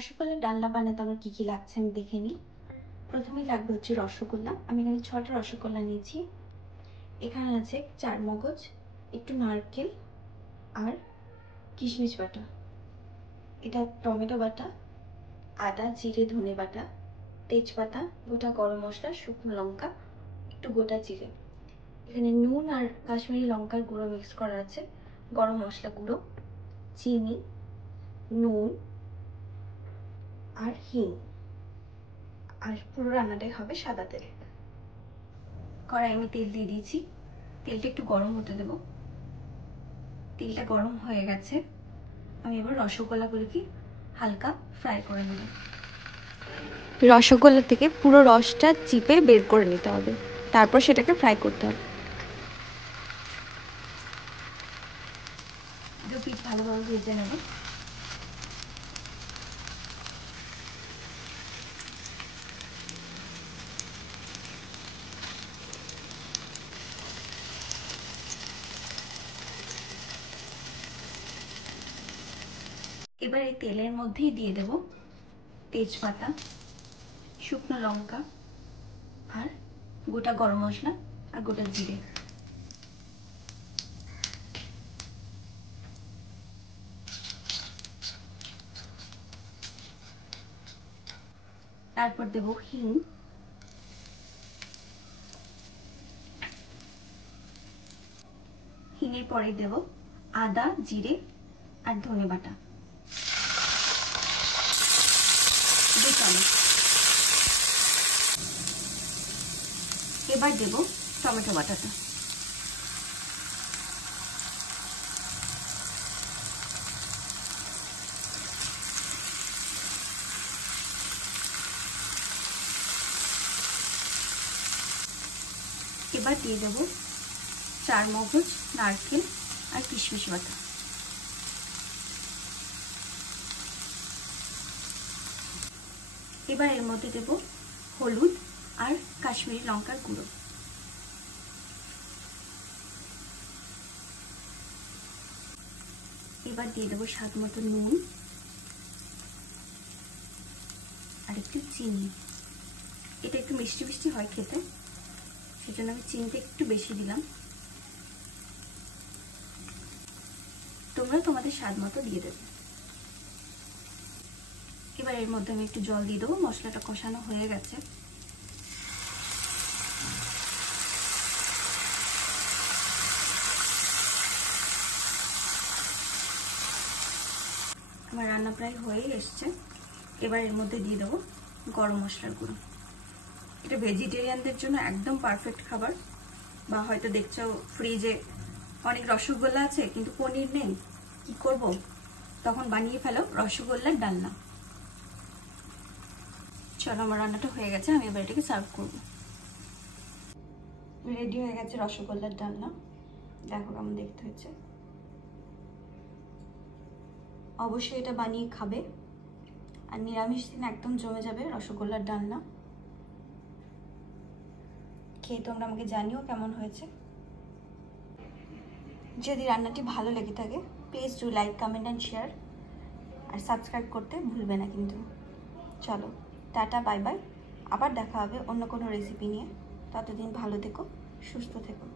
রসগোল্লার ডালনা বানাতে আমার কী কী লাগছে আমি দেখে নিই। প্রথমেই লাগবে হচ্ছে রসগোল্লা। আমি এখানে 6টা রসগোল্লা নিয়েছি। এখানে আছে চারমগজ, একটু নারকেল আর কিশমিশ বাটা। এটা টমেটো বাটা, আদা জিরে ধনে বাটা, তেজপাতা, গোটা গরম মশলা, শুকনো লঙ্কা, একটু গোটা জিরে। এখানে নুন আর কাশ্মীরি লঙ্কার গুঁড়ো মিক্স করা আছে, গরম মশলা গুঁড়ো, চিনি, নুন আর হিং। আর পুরো রান্নাটাই হবে সাদা তেলে। কড়াই আমি তেল দিয়ে দিয়েছি। তেলটা একটু গরম হতে দেব। তেলটা গরম হয়ে গেছে। আমি এবার রসগোল্লাগুলোকে হালকা ফ্রাই করে নেব। রসগোল্লা থেকে পুরো রসটা চিপে বের করে নিতে হবে, তারপর সেটাকে ফ্রাই করতে হবে। দু পিস ভালোভাবে ভেজে নেব। এবার এই তেলের মধ্যেই দিয়ে দেব তেজপাতা, শুকনো লঙ্কা আর গোটা গরম মশলা আর গোটা জিরে। তারপর দেব হিং, হিঙের পরে দেব আদা জিরে আর ধনে বাটা 2 চামচ। এবার দেব টমেটো বাটাটা। এবার দিয়ে দেব চারমগজ, নারকেল আর কিশমিশ বাটা। এবার এর মধ্যে দেব হলুদ আর কাশ্মীরি লঙ্কার গুঁড়ো। এবার দিয়ে দেবো স্বাদ মতো নুন আর একটু চিনি। এটা একটু মিষ্টি মিষ্টি হয় খেতে, সেজন্য আমি চিনিটা একটু বেশি দিলাম। তোমরা তোমাদের স্বাদ মতো দিয়ে দেবে। এবার এর মধ্যে আমি একটু জল দিয়ে দেবো। মশলাটা কষানো হয়ে গেছে। আমার রান্না প্রায় হয়ে এসছে। এবার এর মধ্যে দিয়ে দেবো গরম মশলার গুঁড়ো। এটা ভেজিটেরিয়ানদের জন্য একদম পারফেক্ট খাবার। বা হয়তো দেখছো ফ্রিজে অনেক রসগোল্লা আছে কিন্তু পনির নেই, কি করব? তখন বানিয়ে ফেলো রসগোল্লার ডালনা। চলো, আমার রান্নাটা হয়ে গেছে। আমি এবার এটাকে সার্ভ করব। রেডি হয়ে গেছে রসগোল্লার ডালনা। দেখো কেমন দেখতে হচ্ছে। অবশ্যই এটা বানিয়ে খাবে। আর নিরামিষ দিন একদম জমে যাবে রসগোল্লার ডালনা। খেয়ে তোমরা আমাকে জানিও কেমন হয়েছে। যদি রান্নাটি ভালো লেগে থাকে please do like, comment and share. আর সাবস্ক্রাইব করতে ভুলবে না কিন্তু। চলো, টাটা, বাই বাই। আবার দেখা হবে অন্য কোনো রেসিপি নিয়ে। ততদিন ভালো থেকো, সুস্থ থেকো।